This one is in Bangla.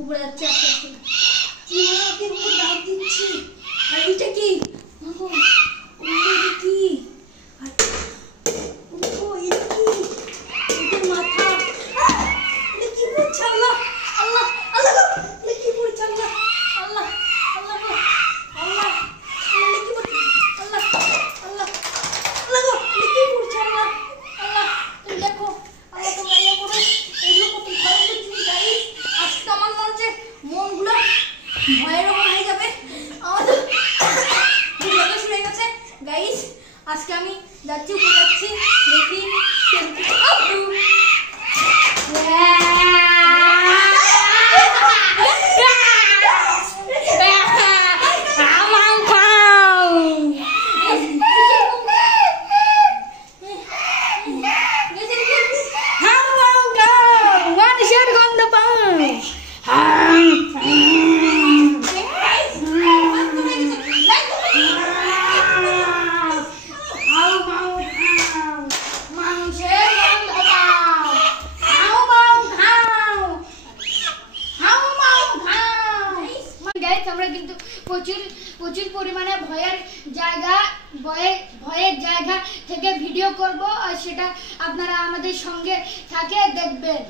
উপরে যাচ্ছে আস্তে আস্তে। কি আমাকে উপর দাঁত দিচ্ছি। আর এটা কি? ওহো, এটা কি? ওহো, এটা কি? এটার মাথা। এটা কি পড়ছে? আল্লাহ আল্লাহ আল্লাহ, এটা কি পড়ছে? আল্লাহ আল্লাহ আল্লাহ আল্লাহ, এটা কি পড়ছে? আল্লাহ আল্লাহ আল্লাহ, এটা কি পড়ছে? আল্লাহ আল্লাহ, তুমি দেখো। আল্লাহ তোমরা ইয়ে করো। এগুলো কত ভয়ঙ্কর জিনিস গাইস। আজকে আমার মনে হচ্ছে মনগুলো ভয়ের ওপর হয়ে যাবে। আমাদের দুর্গা শুরু হয়ে গেছে গাইস। আজকে আমি যাচ্ছি, উপরে যাচ্ছি, দেখি আমরা কিন্তু প্রচুর পরিমাণে ভয়ের জায়গা থেকে ভিডিও করব, আর সেটা আপনারা আমাদের সঙ্গে থাকে দেখবেন।